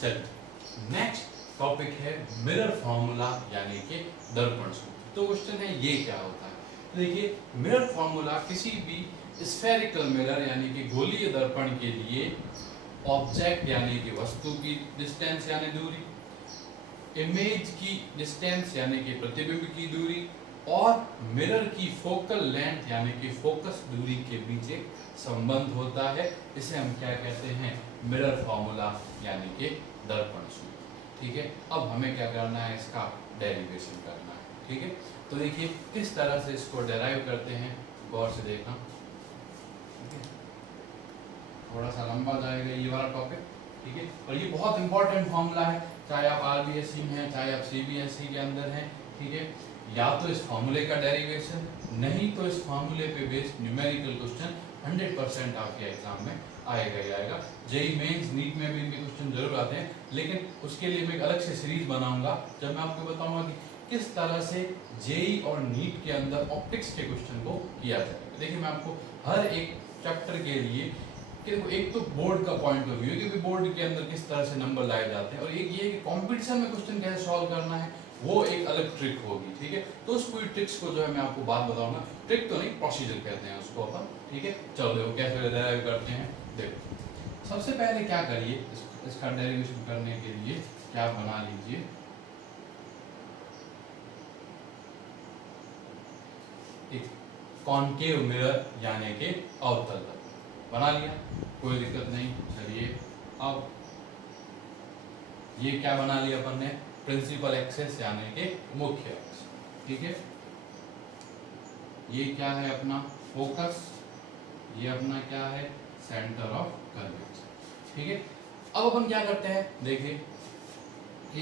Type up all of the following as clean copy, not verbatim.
चलिए next topic है mirror formula यानी कि दर्पण सूत्र। तो क्वेश्चन है ये क्या होता है। तो देखिए मिरर फॉर्मूला किसी भी स्फेरिकल मिरर यानी कि गोलीय दर्पण के लिए ऑब्जेक्ट यानी कि वस्तु की डिस्टेंस यानी दूरी, इमेज की डिस्टेंस यानी कि प्रतिबिंब की दूरी और मिरर की फोकल लेंथ यानी कि फोकस दूरी के बीच एक संबंध होता है। इसे हम क्या कहते हैं, मिरर फॉर्मूला यानी कि दर्पण सूत्र। ठीक है, अब हमें क्या करना है, इसका डेरिवेशन करना है। ठीक है, तो देखिए किस तरह से इसको डेराइव करते हैं, गौर से देखना। थोड़ा सा लंबा जाएगा ये वाला टॉपिक। ठीक है, और ये बहुत इंपॉर्टेंट फॉर्मूला है, चाहे आप आरबीएसई में हैं चाहे आप सीबीएसई के अंदर हैं। ठीक है, या तो इस फॉर्मूले का डेरिवेशन, नहीं तो इस फॉर्मूले पे बेस्ड न्यूमेरिकल क्वेश्चन 100% आपके एग्जाम में आएगा ही आएगा। जेई मेंस नीट में भी इनके क्वेश्चन जरूर आते हैं, लेकिन उसके लिए मैं एक अलग से सीरीज बनाऊंगा जब मैं आपको बताऊंगा कि किस तरह से जेई और नीट के अंदर ऑप्टिक्स के क्वेश्चन को किया जाएगा। देखिए मैं आपको हर एक चैप्टर के लिए एक तो बोर्ड का पॉइंट ऑफ व्यू है कि बोर्ड के अंदर किस तरह से नंबर लाए जाते हैं, और एक ये कि कंपटीशन में क्वेश्चन कैसे सॉल्व करना है, वो एक अलग ट्रिक होगी। ठीक है, तो उस पूरी ट्रिक्स को जो है मैं आपको बात बताऊंगा। ट्रिक तो नहीं, प्रोसीजर कहते हैं उसको अपन। ठीक है, चलो देखो कैसे डेराइव करते हैं। देखो सबसे पहले क्या करिए, इसका डेरिवेशन करने के लिए क्या बना लीजिए, एक कॉनकेव मिरर यानी कि अवतल बना लिया, कोई दिक्कत नहीं। चलिए अब ये क्या बना लिया अपन ने, प्रिंसिपल एक्सिस यानी कि मुख्य अक्ष। ठीक है, ये क्या है अपना फोकस, ये अपना क्या है सेंटर ऑफ कर्वेचर। ठीक है, अब अपन क्या करते हैं, देखिए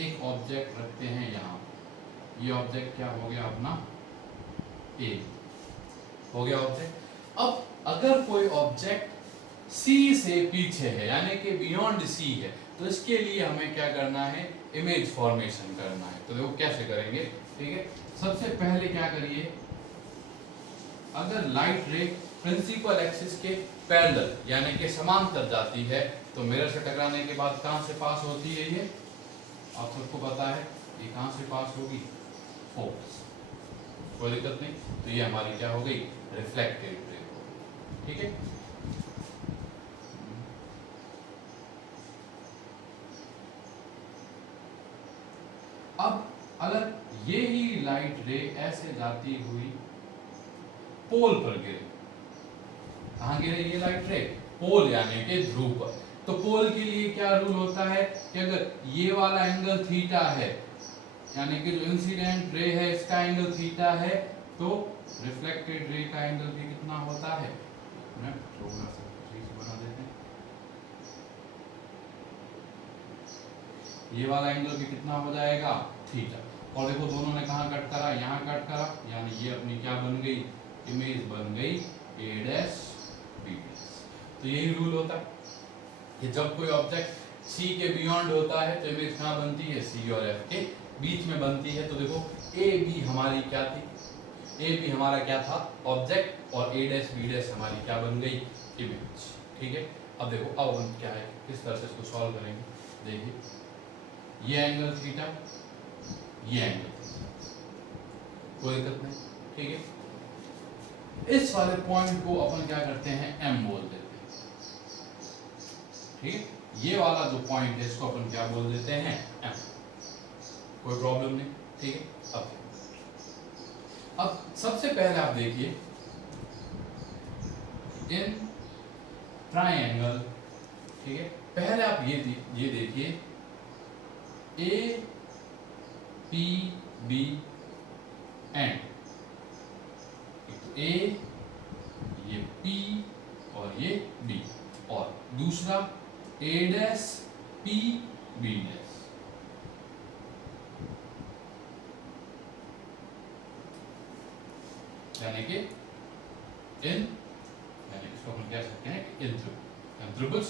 एक ऑब्जेक्ट रखते हैं यहाँ, ये ऑब्जेक्ट क्या हो गया अपना ए हो गया ऑब्जेक्ट। अब अगर कोई ऑब्जेक्ट सी से पीछे है यानी कि बियॉन्ड सी है, तो इसके लिए हमें क्या करना है, इमेज फॉर्मेशन करना है। तो देखो कैसे करेंगे। ठीक है, सबसे पहले क्या करिए, अगर लाइट रे प्रिंसिपल एक्सिस के पैरेलल यानी कि समांतर जाती है, तो मिरर से टकराने के बाद कहां से पास होती है, ये आप सबको पता है, ये कहां से पास होगी, फोकस। कोई दिक्कत नहीं, तो ये हमारी क्या हो गई, रिफ्लेक्टेड रे। ठीक है, अब अगर ये ही लाइट रे ऐसे जाती हुई पोल पर गिरे, कहां गिरे ये लाइट रे, पोल यानी कि ध्रुव पर, तो पोल के लिए क्या रूल होता है कि अगर ये वाला एंगल थीटा है यानी कि जो इंसिडेंट रे है इसका एंगल थीटा है, तो रिफ्लेक्टेड रे का एंगल भी कितना होता है, थोड़ा सा बना देते हैं, ये वाला एंगल भी कितना हो जाएगा, थीटा। और देखो दोनों ने कहा कट करा, यहाँ कट करा, यानी ये अपनी क्या बन गई, इमेज बन गई ए डैश बी डैश। तो यही रूल होता है कि जब कोई ऑब्जेक्ट सी के बियॉन्ड होता है तो इमेज कहाँ बनती है, सी और एफ के बीच में बनती है। तो देखो ए बी हमारी क्या थी, ए बी हमारा क्या था, ऑब्जेक्ट, और ए डैश बी डैश हमारी क्या बन गई, इमेज। ठीक है, अब देखो अब हम क्या है, किस तरह से इसको सॉल्व करेंगे। देखिए ये एंगल थीटा, ये एंगल, कोई दिक्कत नहीं। ठीक है, इस वाले पॉइंट को अपन क्या करते हैं, एम बोल देते हैं। ठीक है, ये वाला जो पॉइंट है इसको अपन क्या बोल देते हैं, एम, कोई प्रॉब्लम नहीं। ठीक है, अब सबसे पहले आप देखिए इन ट्राइंगल, ठीक है, पहले आप ये देखिए ए पी बी एंड, ए, ये पी और ये बी, और दूसरा ए डैश पी बी डैश। यानी कि इन, यानी इसको हम कह सकते हैं इन त्रिभुज,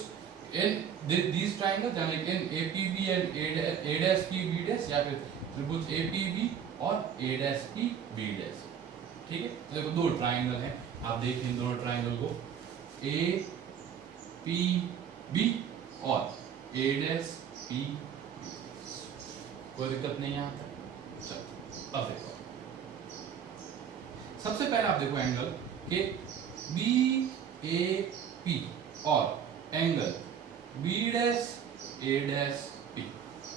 इन दिस ट्राइंगल यानी कि इन A P B and A dash P B dash, या फिर त्रिभुज ए पी बी और A dash P B dash. ठीक है, तो देखो दो ट्राइंगल हैं, आप देखिए इन दोनों ट्राइंगल को, ए पी बी और ए डैश पी, कोई दिक्कत नहीं यहाँ तक। चलो अब देखो, सबसे पहले आप देखो एंगल के बी ए पी और एंगल बी डैश ए डैश पी।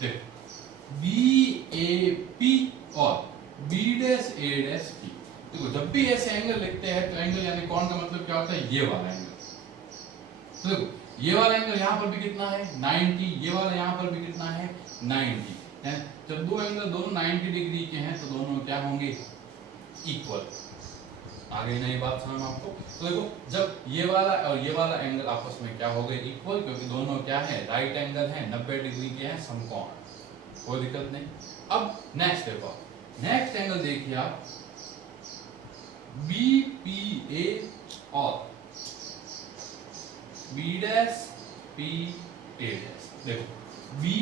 देखो बी ए पी और बी डैश ए डैश पी, देखो जब भी ऐसे एंगल लिखते हैं तो एंगल यानी कौन का मतलब क्या होता है, ये वाला एंगल। तो देखो ये वाला एंगल यहाँ पर भी कितना है 90, ये वाला यहाँ पर भी कितना है 90। जब दो एंगल दोनों 90 डिग्री के हैं तो दोनों क्या होंगे, इक्वल। आगे नई बात समझ आपको। तो देखो जब ये वाला और ये वाला एंगल आपस में क्या हो गए, इक्वल, क्योंकि दोनों क्या है, राइट एंगल है, 90 डिग्री के हैं, समकोण, कोई दिक्कत नहीं। अब नेक्स्ट देखो, नेक्स्ट एंगल देखिए आप बी पी ए और B dash P A dash. देखो बी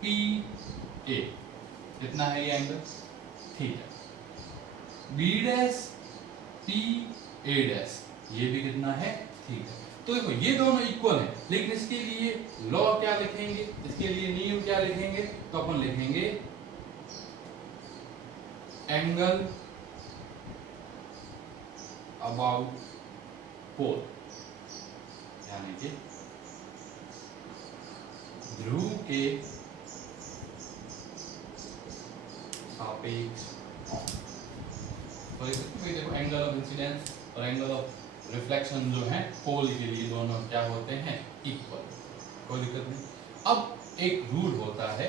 पी ए कितना है ये एंगल, ठीक है। B dash P A dash ये भी कितना है, ठीक है। तो देखो ये दोनों इक्वल हैं, लेकिन इसके लिए लॉ क्या लिखेंगे, इसके लिए नियम क्या लिखेंगे, तो अपन लिखेंगे एंगल अबाउट पोल, यानी कि ध्रुव के सापेक्ष कोण। तो देखो एंगल ऑफ इंसिडेंस और एंगल ऑफ रिफ्लेक्शन जो है पोल के लिए दोनों क्या होते हैं, इक्वल, कोई दिक्कत नहीं। अब एक रूल होता है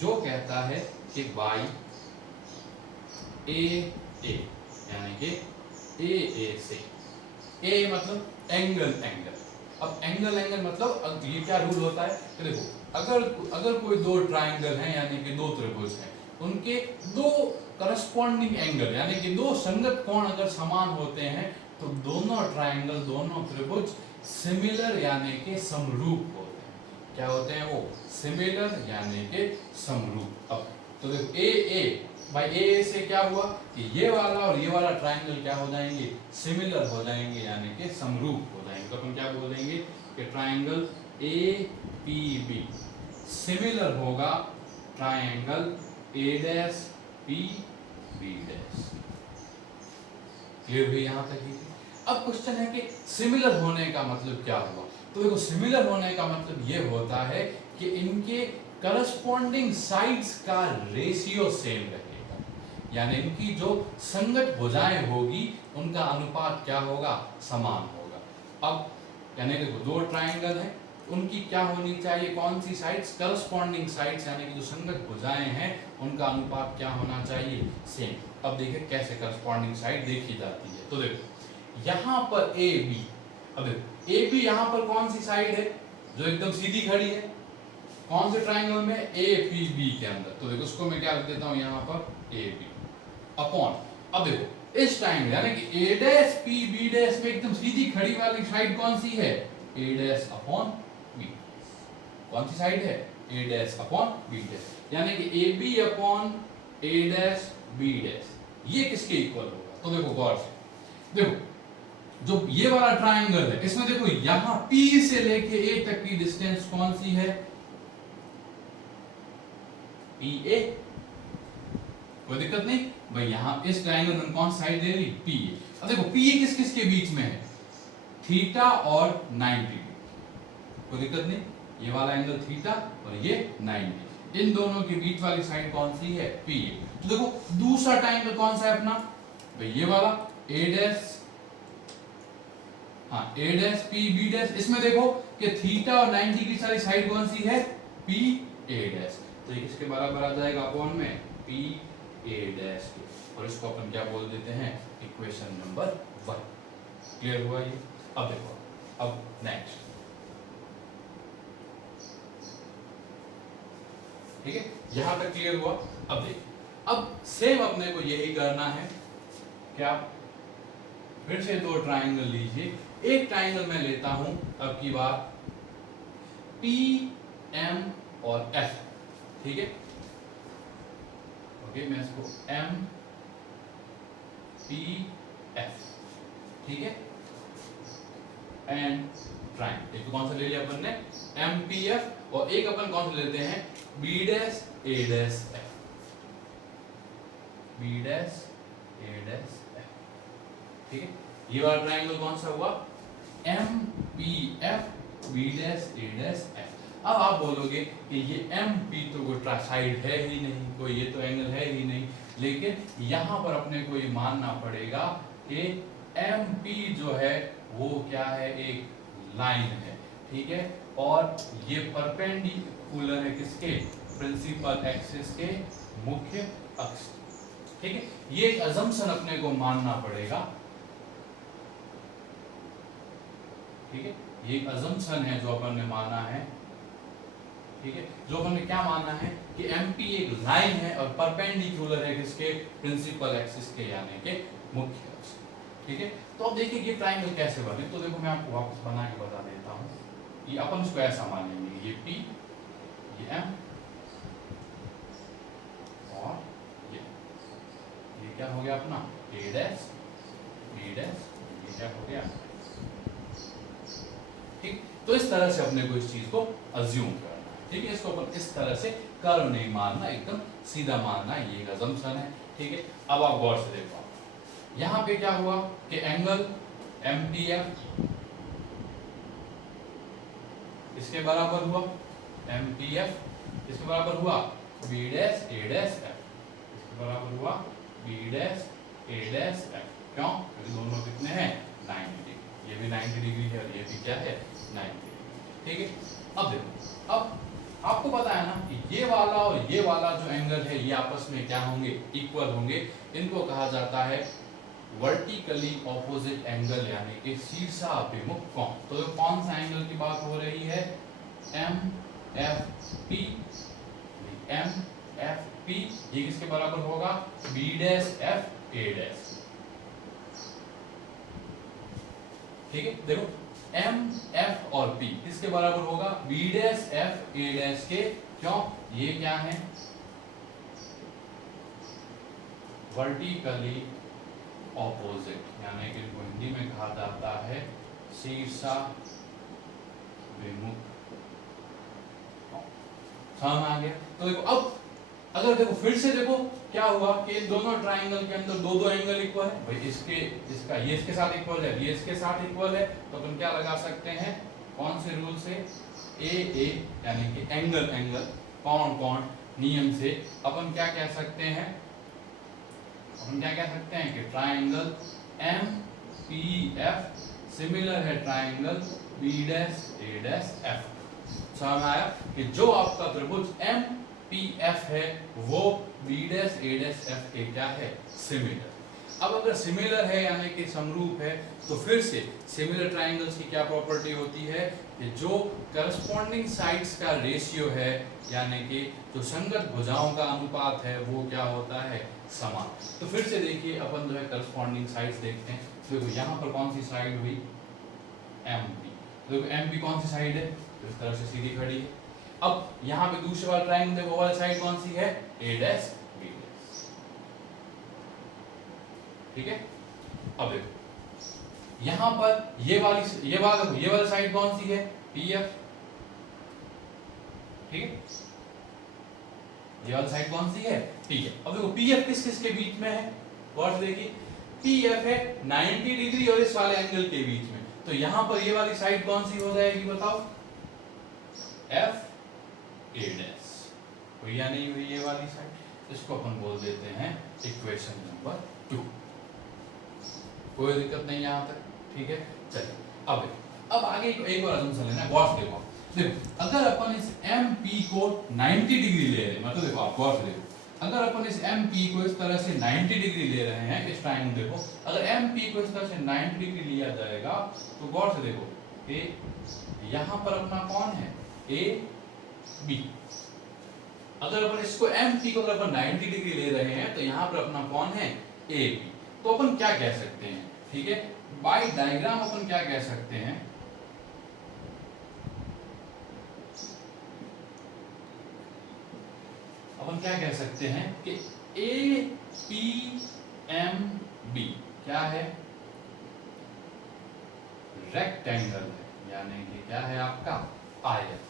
जो कहता है कि बाई ए यानी कि ए से, ए मतलब एंगल एंगल। अब एंगल मतलब अब ये क्या रूल होता है कि देखो अगर कोई दो ट्राइंगल हैं यानी कि दो त्रिभुज हैं, उनके दो करस्पॉन्डिंग एंगल यानी कि दो संगत कोण अगर समान होते हैं तो दोनों ट्राइंगल, दोनों त्रिभुज सिमिलर यानी कि समरूप होते हैं। क्या होते हैं वो, सिमिलर यानी कि समरूप। अब तो देखो ए भाई ए से क्या हुआ कि ये वाला और ये वाला ट्राइंगल क्या हो जाएंगे, सिमिलर हो जाएंगे यानी कि समरूप हो जाएंगे। तो अपन क्या बोल देंगे कि triangle A P B similar होगा triangle A dash P B dash. Clear हुई यहाँ तक ही। अब क्वेश्चन है कि सिमिलर होने का मतलब क्या हुआ। तो देखो सिमिलर होने का मतलब ये होता है कि इनके करस्पॉन्डिंग साइड्स का रेशियो सेम रहेगा, यानी इनकी जो संगत भुजाएं होगी उनका अनुपात क्या होगा, समान होगा। अब यानी देखो दो ट्राइंगल हैं, उनकी क्या होनी चाहिए, कौन सी साइड्स, करस्पॉन्डिंग साइड्स, यानी कि जो संगत भुजाएं हैं उनका अनुपात क्या होना चाहिए, सेम। अब देखिए कैसे करस्पॉन्डिंग साइड देखी जाती है। तो देखो यहाँ पर ए बी, अब देखो ए बी यहाँ पर कौन सी साइड है जो एकदम सीधी खड़ी है, कौन से ट्राइंगल में, ए पी बी के अंदर। तो देखो उसको मैं क्या लिख देता हूँ यहाँ पर ए बी अपॉन, अब देखो इस ट्राइंगल यानी कि ए डैश पी बी डैश में एकदम सीधी खड़ी वाली साइड कौन सी है, ए डैश अपॉन बी। कौन सी साइड है, A dash upon B dash, यानी कि A B upon A dash B dash ये किसके इक्वल होगा। तो देखो गौर से देखो जो ये वाला ट्राइंगल है इसमें देखो यहां P से लेके A तक की डिस्टेंस कौन सी है, PA, कोई दिक्कत नहीं भाई। यहां इस ट्राइंगल में कौन सी साइड दे रही, PA। अब देखो PA किस किस के बीच में है, थीटा और 90, कोई दिक्कत नहीं। ये वाला एंगल थीटा और ये 90, इन दोनों के बीच वाली साइड कौन सी है, PA। तो देखो दूसरा ट्राइंगल कौन सा है अपना भाई, ये वाला A डैश, हाँ ए डैश पी बी डैश। इसमें देखो कि थीटा और 90 की सारी साइड कौन सी है, पी ए डैश। तो ये किसके बराबर आ जाएगा, अपॉन में पी ए डैश के, और इसको अपन क्या बोल देते हैं, इक्वेशन नंबर 1। क्लियर हुआ ये। अब देखो अब नेक्स्ट, ठीक है यहां तक क्लियर हुआ। अब देखिए अब सेम अपने को यही करना है, क्या फिर से दो ट्राइंगल लीजिए। एक ट्राइंगल मैं लेता हूं अब की बार पी एम और एफ, ठीक है ओके, मैं इसको एम पी एफ, ठीक है, एंड ट्राइंगल। एक तो कौन सा ले लिया अपन ने, MPF, और एक अपन कौन सा लेते हैं, B dash A dash F, B dash A dash F, ठीक है। ये वाला ट्राइंगल कौन सा हुआ, MPF B dash A dash F। अब आप बोलोगे कि ये MP तो कोई साइड है ही नहीं, कोई ये तो एंगल है ही नहीं, लेकिन यहां पर अपने को ये मानना पड़ेगा कि MP जो है वो क्या है, एक लाइन है, ठीक है, और ये परपेंडिकुलर है किसके, प्रिंसिपल एक्सिस के मुख्य अक्ष, ठीक है। ये एक अजम्पशन अपने को मानना पड़ेगा, ठीक है, ये एक अजम्पशन है जो अपन ने माना है, ठीक है, जो अपन ने क्या माना है कि MP एक लाइन है और परपेंडिकुलर है किसके, प्रिंसिपल एक्सिस के, यानी के मुख्य अक्ष, ठीक है। तो अब देखिए ये ट्राइंगल कैसे बने, तो देखो मैं आपको वापस बना के बता देता हूँ। ये अपन उसको ऐसा मानेंगे, ये P, ये M, और ये क्या हो गया अपना A डैश B डैश, ये क्या हो गया, ठीक। तो इस तरह से अपने को इस चीज को अज्यूम करना है, ठीक है। इसको अपन इस तरह से कर्व नहीं मानना, एकदम सीधा मानना, ये एक अजम्पशन है, ठीक है। अब आप गौर से देखो, यहां पे क्या हुआ कि एंगल MPF इसके बराबर हुआ, MPF इसके बराबर हुआ B dash A dash F, इसके बराबर हुआ B dash A dash F। क्यों, क्योंकि दोनों कितने हैं, 90 डिग्री, ये भी 90 डिग्री है और ये भी क्या है, 90 डिग्री, ठीक है। अब देखो, अब आपको पता है ना कि ये वाला और ये वाला जो एंगल है ये आपस में क्या होंगे, इक्वल होंगे। इनको कहा जाता है वर्टिकली ऑपोजिट एंगल, यानी कि शीर्षाभिमुख कोण। तो कौन सा एंगल की बात हो रही है, MFP, MFP, ये किसके बराबर होगा, B dash F A dash, ठीक है। देखो MF और P किसके बराबर होगा, B dash F A dash के, क्यों, ये क्या है, वर्टिकली ऑपोजिट, यानी कि इनको हिंदी में कहा जाता है शीर्षाभिमुख। समझ आ गया। तो देखो अब अगर देखो फिर से देखो क्या हुआ कि इन दोनों ट्राइंगल के अंदर दो दो एंगल इक्वल है, भाई इसके इसका ये इसके साथ इक्वल है, ये इसके साथ इक्वल है, तो अपन क्या लगा सकते हैं, कौन से रूल से, AA यानी कि एंगल एंगल, कोण कोण नियम से अपन क्या कह सकते हैं, हम क्या कह सकते हैं कि ट्राइंगल MPF सिमिलर है triangle B dash A dash F। समझ आया कि जो आपका त्रिभुज MPF है वो B dash A dash F के क्या है, सिमिलर। अब अगर सिमिलर है यानी कि समरूप है, तो फिर से सिमिलर ट्राइंगल्स की क्या प्रॉपर्टी होती है कि जो करस्पॉन्डिंग साइड्स का रेशियो है, यानी कि जो संगत भुजाओं का अनुपात है, वो क्या होता है, समान। तो फिर से देखिए अपन जो है करस्पॉन्डिंग साइड्स देखते हैं। तो देखो यहाँ पर कौन सी साइड हुई, MP, देखो MP कौन सी साइड है, तो इस तरह से सीधी खड़ी है। अब यहाँ पे दूसरे वाला ट्राइंगल देखो, वो वाली साइड कौन सी है, A डैश B डैश, ठीक है। अब देखो यहाँ पर ये वाली साइड कौन सी है, PF, ठीक है, ये वाली साइड कौन सी है, PF। अब देखो PF किस किस के बीच में है, गौर से देखिए, PF है 90 डिग्री और इस वाले एंगल के बीच में, तो यहां पर ये वाली साइड कौन सी हो जाएगी बताओ, F A डैश, हुई या नहीं हुई ये वाली साइड। इसको अपन बोल देते हैं इक्वेशन नंबर 2। कोई दिक्कत नहीं यहां तक, ठीक है। चलिए अब आगे एक और असम्पशन लेना है, गौर से देखो। देखो अगर अपन इस MP को 90 डिग्री ले रहे हैं, मतलब देखो आप गौर से देखो, अगर अपन इस MP को इस तरह से 90 डिग्री ले रहे हैं, इस टाइम देखो अगर MP को इस तरह से 90 डिग्री लिया जाएगा, तो गौर से देखो कि यहाँ पर अपना कौन है, AB। अगर अपन इसको MP को अगर अपन 90 डिग्री ले रहे हैं, तो यहाँ पर अपना कौन है, AB। तो अपन क्या कह सकते हैं, ठीक है, बाय डायग्राम अपन क्या कह सकते हैं, अपन क्या कह सकते हैं कि APMB क्या है, रेक्टेंगल है, यानी कि क्या है आपका आयत।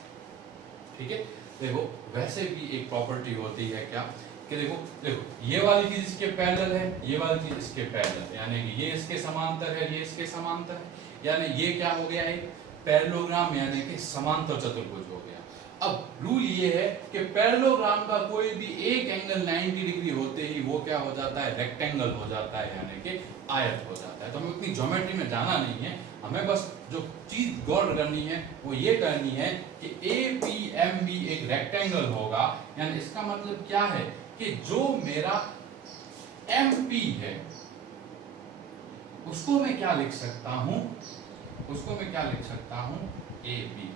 ठीक है, देखो वैसे भी एक प्रॉपर्टी होती है क्या कि देखो देखो ये वाली चीज इसके पैरेलल है, ये वाली चीज इसके पैरेलल, यानी कि ये इसके समांतर है, ये इसके समांतर है, यानी ये क्या हो गया एक पैरेललोग्राम यानी कि समांतर चतुर्भुज हो गया। अब रूल ये है कि पैरेललोग्राम का कोई भी एक एंगल 90 डिग्री होते ही वो क्या हो जाता है रेक्टेंगल हो जाता है, यानी कि आयत हो जाता है। तो हमें उतनी ज्योमेट्री में जाना नहीं है, हमें बस जो चीज गौर करनी है वो ये करनी है कि APMB एक रेक्टेंगल होगा, यानी इसका मतलब क्या है कि जो मेरा MP है उसको मैं क्या लिख सकता हूं, उसको मैं क्या लिख सकता हूं AB।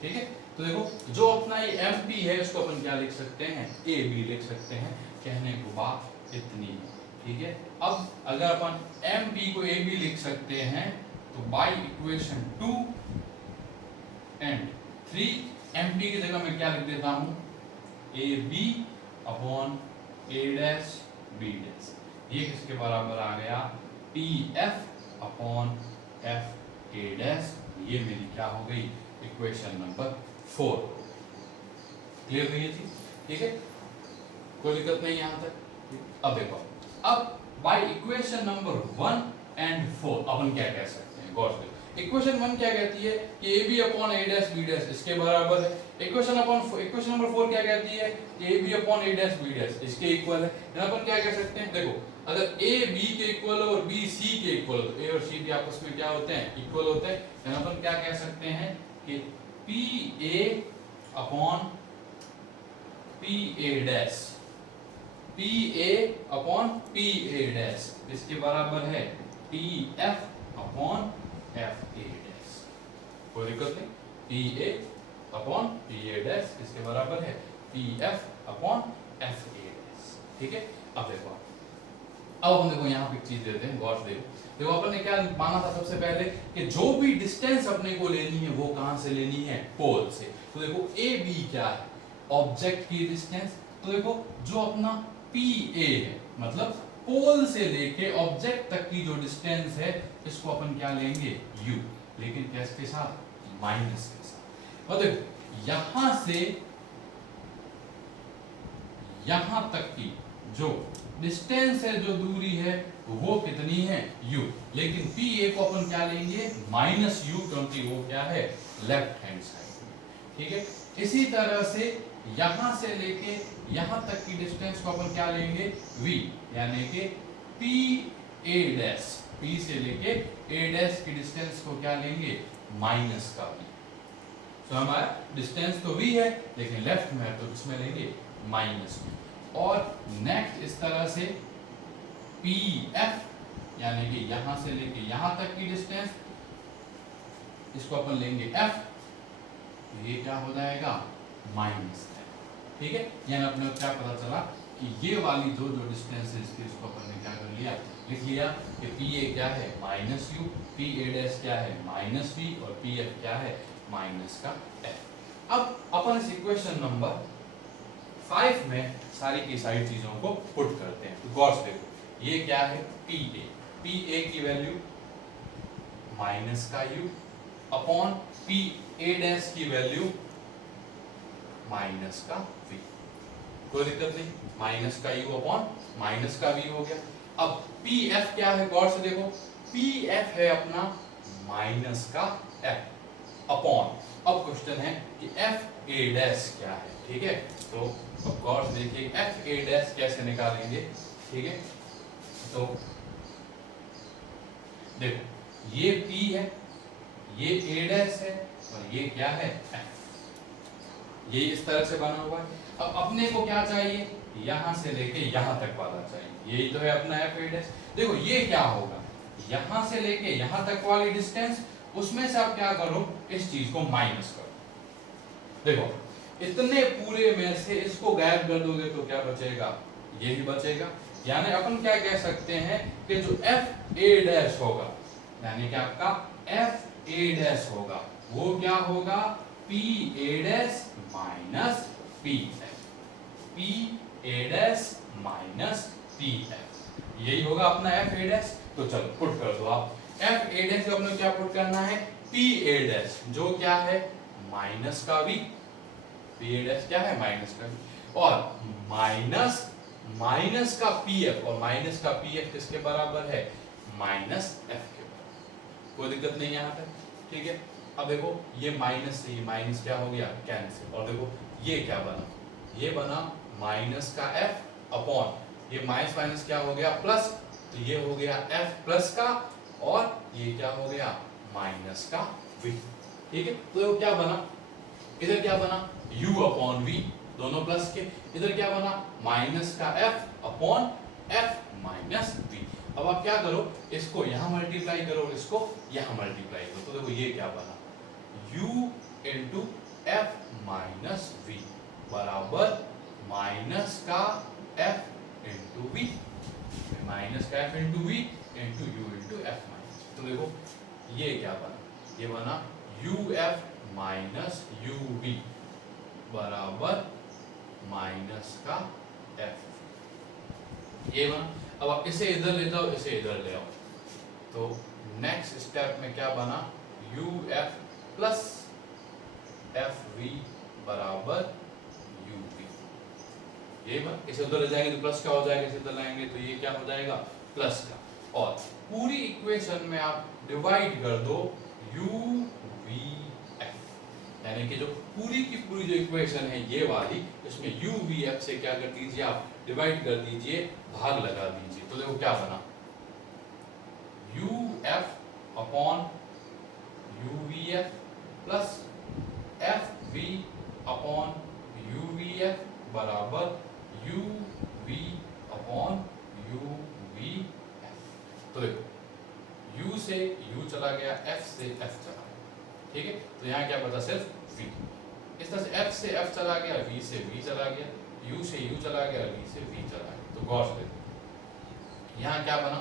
ठीक है, तो देखो जो अपना ये MP है इसको अपन क्या लिख सकते हैं AB लिख सकते हैं, कहने को बात इतनी है। ठीक है, अब अगर अपन MP को AB लिख सकते हैं तो बाय इक्वेशन 2 एंड 3 MP की जगह मैं क्या लिख देता हूं AB upon A dash B dash, ये किसके बराबर आ गया PF upon F A dash, ये मेरी क्या हो गई इक्वेशन नंबर 4। क्लियर हुई थी? ठीक है, कोई दिक्कत नहीं यहां तक। अब देखो, अब बाय इक्वेशन नंबर 1 एंड 4 अपन क्या कह सकते हैं, गौर से। इक्वेशन 1 क्या कहती है कि AB upon A dash B dash इसके बराबर है। इक्वेशन नंबर 4 क्या कहती है कि AB upon A dash B dash इसके इक्वल है। यहाँ अपन क्या कह सकते हैं, देखो अगर A B के इक्वल हो और B C के इक्वल हो तो A और C भी आपस में क्या होते हैं इक्वल होते हैं। यहाँ अपन क्या कह सकते हैं कि PA upon PA dash, PA upon PA dash इसके बराबर है PF अपॉन FA डैश। कोई दिक्कत नहीं, PA अपॉन PA डैश इसके बराबर है PF अपॉन FA डैश। ठीक है, अब देखो, अब हम देखो यहाँ पे एक चीज देते हैं, गौर से देखो अपन ने क्या माना था सबसे पहले कि जो भी डिस्टेंस अपने को लेनी है वो कहां से लेनी है पोल से। तो देखो AB क्या है ऑब्जेक्ट की डिस्टेंस, तो देखो जो अपना PA है मतलब पोल से लेके ऑब्जेक्ट तक की जो डिस्टेंस है इसको अपन क्या लेंगे U, लेकिन किसके साथ माइनस के साथ। और देखो यहां से यहां तक की जो डिस्टेंस है जो दूरी है वो कितनी है U, लेकिन PA को अपन क्या लेंगे माइनस U, क्योंकि वो क्या है लेफ्ट हैंड साइड में। ठीक है, इसी तरह से यहां से लेके यहां तक की डिस्टेंस को अपन क्या लेंगे V, यानी कि PA डैश, P से लेके A डैश की डिस्टेंस को क्या लेंगे माइनस का V। तो हमारा डिस्टेंस तो V है लेकिन लेफ्ट में है तो किसमें लेंगे माइनस में। और नेक्स्ट इस तरह से PF यानी कि यहां से लेके यहां तक की डिस्टेंस इसको अपन लेंगे F, तो ये क्या हो जाएगा माइनस है। ठीक है, यानी अपने क्या पता चला कि ये वाली जो जो डिस्टेंस है इसको अपन ने क्या कर लिया लिख लिया कि PA क्या है माइनस U, PA डैश क्या है माइनस V और PF क्या है माइनस का F। अब अपन इस इक्वेशन नंबर 5 में सारी की सारी चीजों को पुट करते हैं। तो गौर से देखो ये क्या है PA की वैल्यू माइनस का U अपॉन PA डैश की वैल्यू माइनस का V। कोई दिक्कत नहीं, माइनस का U अपॉन माइनस का V हो गया। अब PF क्या है, गौर से देखो PF है अपना माइनस का F अपॉन, अब क्वेश्चन है कि FA डैश क्या है। ठीक है, तो अब गौर से देखिए FA डैश कैसे निकालेंगे। ठीक है, तो देखो ये P है, ये A डैश है और ये क्या है F, ये इस तरह से बना हुआ है। अब अपने को क्या चाहिए, यहां से लेके यहां तक वाला चाहिए, यही तो है अपना FA डैश। देखो ये क्या होगा, यहां से लेके यहां तक वाली डिस्टेंस उसमें से आप क्या करो इस चीज को माइनस करो। देखो इतने पूरे में से इसको गायब कर दोगे तो क्या बचेगा, यही बचेगा। यानी अपन क्या कह सकते हैं कि जो FA डैश होगा यानी कि आपका FA डैश होगा वो क्या होगा PA dash minus PF, PA dash minus PF, यही होगा अपना FA डैश। तो चलो पुट कर दो आप एफ ए डैश को अपने क्या पुट करना है, पी ए डैश, जो क्या है माइनस का वी, पी ए डैश क्या है माइनस का वी, और माइनस माइनस का पी एफ, और माइनस का पी एफ किसके बराबर है, माइनस एफ के बराबर। कोई दिक्कत नहीं यहाँ पे, ठीक है। अब देखो ये माइनस से ये माइनस क्या हो गया, कैंसिल, और देखो ये क्या बना, ये बना माइनस का एफ अपॉन ये माइनस माइनस क्या हो गया प्लस, तो ये हो गया एफ प्लस का, और ये क्या हो गया माइनस का वी, ठीक है। तो देखो क्या बना, इधर क्या बना u अपॉन v, दोनों प्लस के, इधर क्या बना माइनस का f upon f minus v। अब आप क्या करो, इसको यहाँ मल्टीप्लाई करो और इसको यहाँ मल्टीप्लाई करो, तो देखो ये क्या बना u into F minus V बराबर माइनस का f इंटू वी, माइनस का f into V into u into F minus. तो देखो ये क्या बना, ये बना uf माइनस uv बराबर माइनस का f, ये बना। अब आप इसे इधर ले जाओ, इसे इधर ले आओ, तो नेक्स्ट स्टेप में क्या बना uf प्लस fv बराबर uv, ये बना। इसे उधर ले जाएंगे तो प्लस क्या हो जाएगा, इसे इधर लाएंगे तो ये क्या हो जाएगा प्लस का, और पूरी इक्वेशन में आप डिवाइड कर दो uvf, यानी कि जो पूरी की पूरी जो इक्वेशन है ये वाली, इसमें uvf से क्या कर दीजिए आप डिवाइड कर दीजिए, भाग लगा दीजिए, तो देखो क्या बना uf upon uvf plus fv upon uvf बराबर uv अपॉन uvf। तो देखो u से u चला गया, f से f चला गया, ठीक है। तो यहाँ क्या बचा सिर्फ v, इस तरह से f से f चला गया, v से v चला गया, u से u चला गया, v से v चला गया। तो गौर से देखो यहाँ क्या बना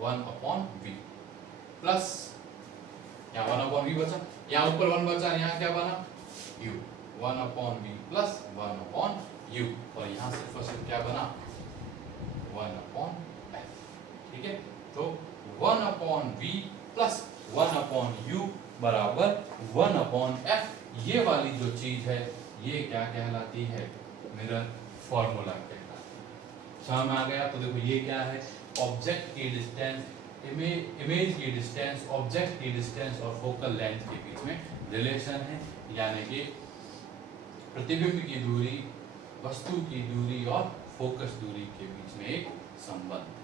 1 अपॉन v प्लस यहाँ 1 अपॉन v बचा, यहाँ ऊपर 1 बचा, यहाँ क्या बना u 1 upon v plus 1 upon u, और यहाँ सिर्फ और सिर्फ क्या बना 1 अपॉन f, ठीक है। तो 1 upon v plus 1 upon u बराबर 1 अपॉन f, ये वाली जो चीज है ये क्या कहलाती है, मिरर फॉर्मूला कहलाती है। समझ में आ गया। तो देखो ये क्या है, ऑब्जेक्ट की डिस्टेंस, इमेज की डिस्टेंस, ऑब्जेक्ट की डिस्टेंस और फोकल लेंथ के बीच में रिलेशन है, यानी कि प्रतिबिंब की दूरी, वस्तु की दूरी और फोकस दूरी के बीच में एक संबंध है।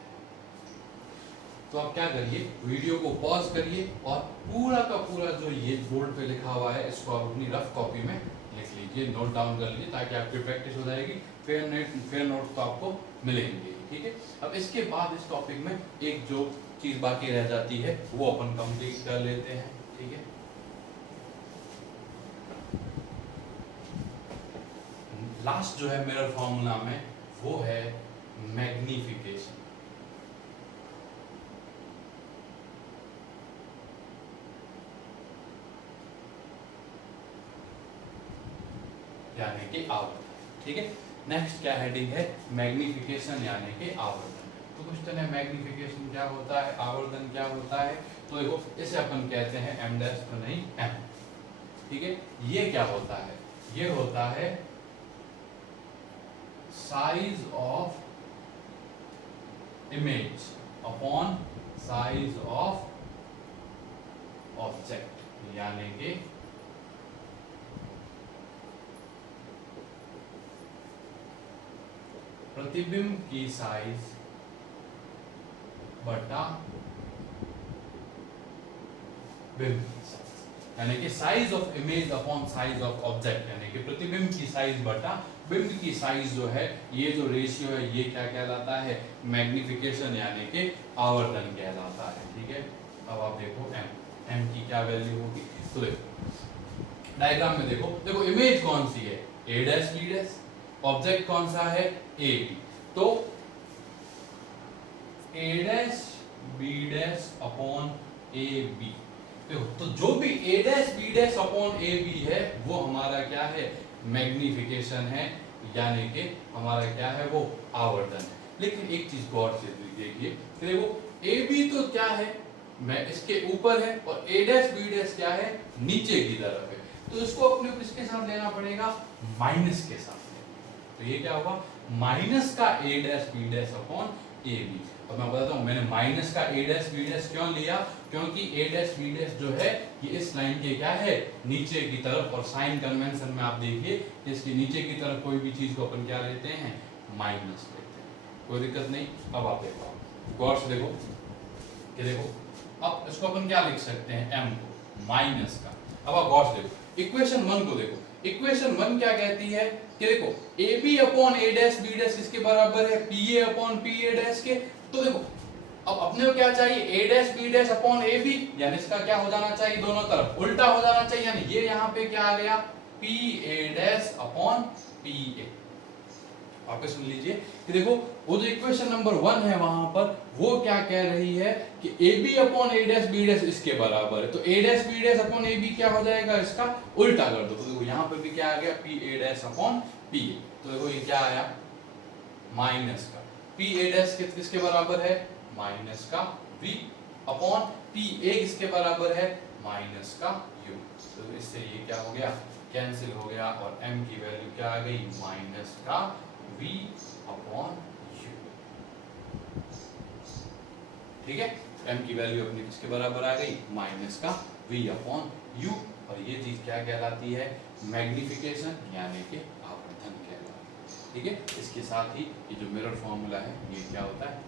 तो आप क्या करिए, वीडियो को पॉज करिए और पूरा का पूरा जो ये बोर्ड पे लिखा हुआ है इसको आप अपनी रफ कॉपी में लिख लीजिए, नोट डाउन कर लीजिए, ताकि आपकी प्रैक्टिस हो जाएगी, फेयर नोट तो आपको मिलेंगे, ठीक है। अब इसके बाद इस टॉपिक में एक जो चीज बाकी रह जाती है वो अपन कंप्लीट कर लेते हैं, ठीक है। लास्ट जो है मिरर फॉर्मूला में वो है मैग्निफिकेशन, यानी कि आवर्धन, ठीक है। नेक्स्ट क्या हेडिंग है, मैग्निफिकेशन यानी कि आवर्धन। तो क्वेश्चन है मैग्निफिकेशन क्या होता है, आवर्धन क्या होता है। तो देखो इसे अपन कहते हैं m डैश, तो नहीं m, ठीक है। ये क्या होता है, ये होता है size of image upon size of object, यानी कि प्रतिबिंब की साइज बटा बिंब की साइज, यानी कि size of image upon size of object, यानी कि प्रतिबिंब की साइज बटा बिंब की साइज जो है, ये जो रेशियो है ये क्या कहलाता है, मैग्निफिकेशन यानी कि आवर्धन कहलाता है, ठीक है। अब आप देखो m की क्या वैल्यू होगी। तो देखो डायग्राम में देखो इमेज कौन सी है, a dash b dash, object कौन सा है a b, तो a dash b dash upon a b, तो जो भी a dash b dash upon a b है वो हमारा क्या है, मैग्निफिकेशन है, यानी कि हमारा क्या है वो आवर्धन है। लेकिन एक चीज गौर से देखिए, देखो a b तो क्या है मैं इसके ऊपर है और a डैश b डैश क्या है, नीचे की तरफ है, तो इसको अपने को किसके साथ लेना पड़ेगा, माइनस के साथ लेना। तो ये क्या होगा, माइनस का a dash b dash upon A B. और मैं बताता हूँ मैंने माइनस का a डैश b डैश क्यों लिया, क्योंकि a डैश b डैश जो है ये इस लाइन के क्या है, नीचे की तरफ, और साइन कन्वेंशन में आप देखिए इसके नीचे की तरफ कोई भी चीज को अपन क्या लेते हैं, माइनस लेते हैं, कोई दिक्कत नहीं। अब आप देखो, गौर से देखो, ये देखो, अब इसको अपन क्या लिख सकते हैं, m को माइनस का। अब आप गौर से देखो इक्वेशन 1 को देखो, इक्वेशन 1 क्या कहती है कि देखो A B upon A dash B dash इसके बराबर है P A upon P A dash के। तो देखो अब अपने को क्या चाहिए, A dash B dash upon A B, यानी इसका क्या हो जाना चाहिए, दोनों तरफ उल्टा हो जाना चाहिए, यानी ये यहाँ पे क्या आ गया, P A dash upon P ए। वापस सुन लीजिए कि देखो वो जो इक्वेशन नंबर 1 है वहां पर वो क्या कह रही है कि A B upon A dash B dash इसके बराबर है, तो A dash B dash upon A B क्या हो जाएगा, इसका उल्टा कर दो। तो देखो यहाँ पर भी क्या आ गया, P A dash upon P ए। तो देखो ये क्या आया, माइनस का पी ए डैश किसके बराबर है, माइनस का v अपॉन पी ए किसके बराबर है, माइनस का u। तो इससे ये क्या हो गया, कैंसिल हो गया, और m की वैल्यू क्या आ गई, माइनस का v अपॉन u। ठीक है, m की वैल्यू अपनी किसके बराबर आ गई, माइनस का v अपॉन u। और ये चीज क्या कहलाती है, मैग्निफिकेशन यानी कि आवर्धन कहलाती है। ठीक है, इसके साथ ही ये जो मिरर फॉर्मूला है ये क्या होता है,